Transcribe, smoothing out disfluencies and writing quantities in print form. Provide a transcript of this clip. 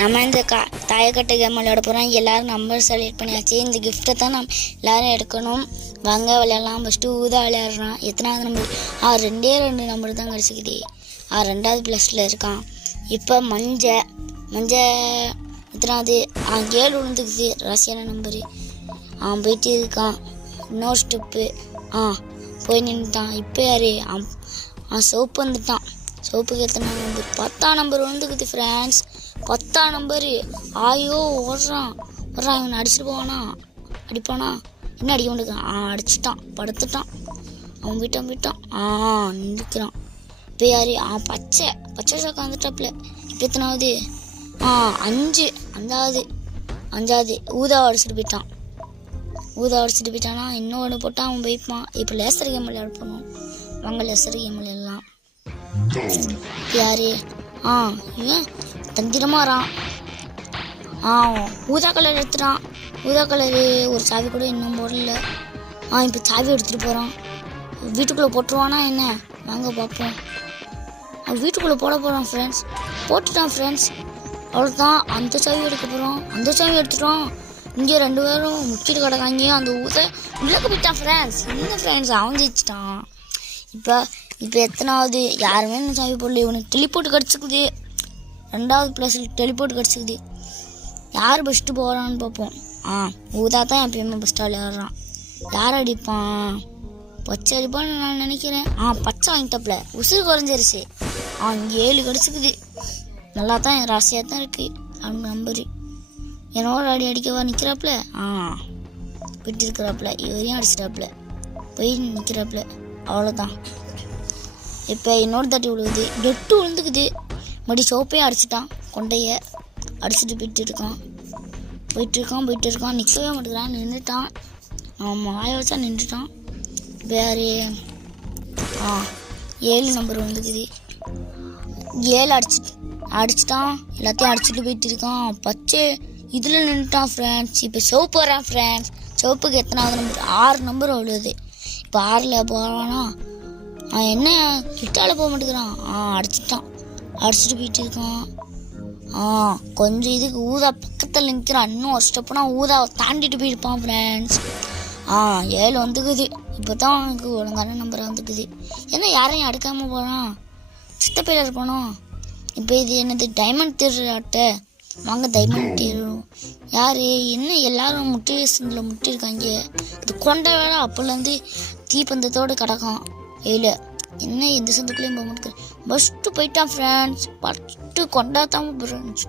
நம்ம இந்த தாயக்கட்டை கேம் விளையாட போகிறோம். எல்லோரும் நம்பர் செலக்ட் பண்ணியாச்சு. இந்த கிஃப்ட்டை தான் நம்ம எல்லோரும் எடுக்கணும். வாங்க விளையாடலாம். ஃபஸ்ட்டு ஊதா விளையாடுறான். எத்தனாவது நம்பர்? 2 நம்பர் தான் கிடச்சிக்குது. 2வது ப்ளஸில் இருக்கான். இப்போ மஞ்சள் எத்தனாவது? 7 விழுந்துக்குது. ராசியான நம்பரு. போயிட்டு இருக்கான். இன்னொரு ஸ்டெப்பு. போய் நின்றுட்டான். இப்போ யார்? சோப்பு வந்துட்டான். சோப்புக்கு எத்தனை நம்பர்? 10ஆம் நம்பர் வந்துக்குது ஃப்ரெண்ட்ஸ். 10ஆம் நம்பரு. ஓடுறான். இவனை அடிச்சுட்டு அடிப்பானா? என்ன அடிக்க முடியாது. அடிச்சிட்டான். படுத்துட்டான். அவன் போயிட்டான். நிற்கிறான். இப்போ யார்? பச்சை சோக்கா வந்துட்டாப்புல. இப்போ எத்தனாவது? 5. அஞ்சாவது ஊதா அடிச்சுட்டு போயிட்டானா? இன்னொன்று போட்டால் அவன் போய்ப்பான். இப்போ லேசர் கேம் விளையாட போகணும். வாங்க லேசர் கேம் விளையாடலாம். யாரு? இவன் தந்திரமாக வரான். ஊதா கலர் எடுத்துட்டான். ஊதா கலரு ஒரு சாவி கூட இன்னும் போடல. இப்போ சாவி எடுத்துகிட்டு போகிறான். வீட்டுக்குள்ளே போட்டுருவானா என்ன? வாங்க பார்ப்போம். வீட்டுக்குள்ளே போட போகிறான் ஃப்ரெண்ட்ஸ். போட்டுட்டான் ஃப்ரெண்ட்ஸ். அவ்வளோதான். அந்த சாவி எடுக்க போகிறோம். அந்த சாவி எடுத்துட்டோம். இங்கே 2 பேரும் முக்கிட்டு கிடக்காங்க. அந்த ஊதை உள்ளக்க போயிட்டான் ஃப்ரெண்ட்ஸ். என்ன ஃப்ரெண்ட்ஸ், அவன் ஜெயிச்சிட்டான். இப்போ எத்தனாவது? யாருமே இன்னும் சாவி போடல. இவனுக்கு டெலிபோர்ட் கிடச்சிக்குது. 2வது ப்ளஸில் டெலிபோர்ட் கிடச்சிக்குது. யார் பெஸ்ட்டு போகிறான்னு பார்ப்போம். ஊதா தான் எப்பயுமே பெஸ்ட்டாக விளையாடுறான். யார் அடிப்பான்? பச்சை அடிப்பான்னு நான் நினைக்கிறேன். பச்சை வாங்கிட்டாப்புல. உசுறு குறைஞ்சிருச்சு. 7 கிடச்சிக்குது. நல்லா தான் என் ராசியாக தான் இருக்குது. அவன் நம்பரு. என்னோட அடிக்கவா நிற்கிறாப்புல. போயிட்டு இருக்கிறாப்புல. இவரையும் அடிச்சிட்டாப்புல. போய் நிற்கிறாப்புல. அவ்வளோதான். இப்போ இன்னொரு தட்டி விழுகுது. டொட்டு விழுந்துக்குது. மறுபடி சோப்பையும் அடிச்சிட்டான். கொண்டையை அடிச்சுட்டு போயிட்டு இருக்கான். நிற்கவே மாட்டேங்கிறான். நின்றுட்டான். வாய வச்சா நின்றுட்டான். வேறு 7 நம்பர் வந்துக்குது. 7 அடிச்சிட்டான். எல்லாத்தையும் அடிச்சுட்டு போயிட்டு இருக்கான். பச்சை இதில் நின்றுட்டான் ஃப்ரெண்ட்ஸ். இப்போ சிவப்பு வரான் ஃப்ரெண்ட்ஸ். சிவப்புக்கு எத்தனாவது நம்பர்? 6 நம்பர் அவ்வளோது. இப்போ 6ல் போகிறானா? என்ன கிட்டால போக மாட்டேங்கிறான். அடிச்சுட்டு போயிட்டு இருக்கான். கொஞ்சம் இதுக்கு ஊதா பக்கத்தில் நிற்கிறான். இன்னும் ஒரு ஸ்டெப்புனா ஊதாவை தாண்டிட்டு போயிருப்பான் ஃப்ரெண்ட்ஸ். 7 வந்துக்குது. இப்போ தான் அவனுக்கு ஒழுங்கான நம்பர் வந்துக்குது. ஏன்னா யாரையும் அடுக்காமல் போகிறான். சித்தப்பையில் இருக்கணும். இப்போ இது என்னது? டைமண்ட் தேடுறாட்ட. வாங்க டைமண்ட் தேடுறோம். யார்? என்ன எல்லாரும் முட்டிருக்காங்க. இது கொண்டை வேலை அப்போலேருந்து தீப்பந்தத்தோடு கிடக்கான். என்ன எந்த சந்துக்குள்ளேயும் போக மாட்டேங்குது. ஃபஸ்ட்டு போயிட்டான் ஃப்ரெண்ட்ஸ். First கொண்டாதான் friends.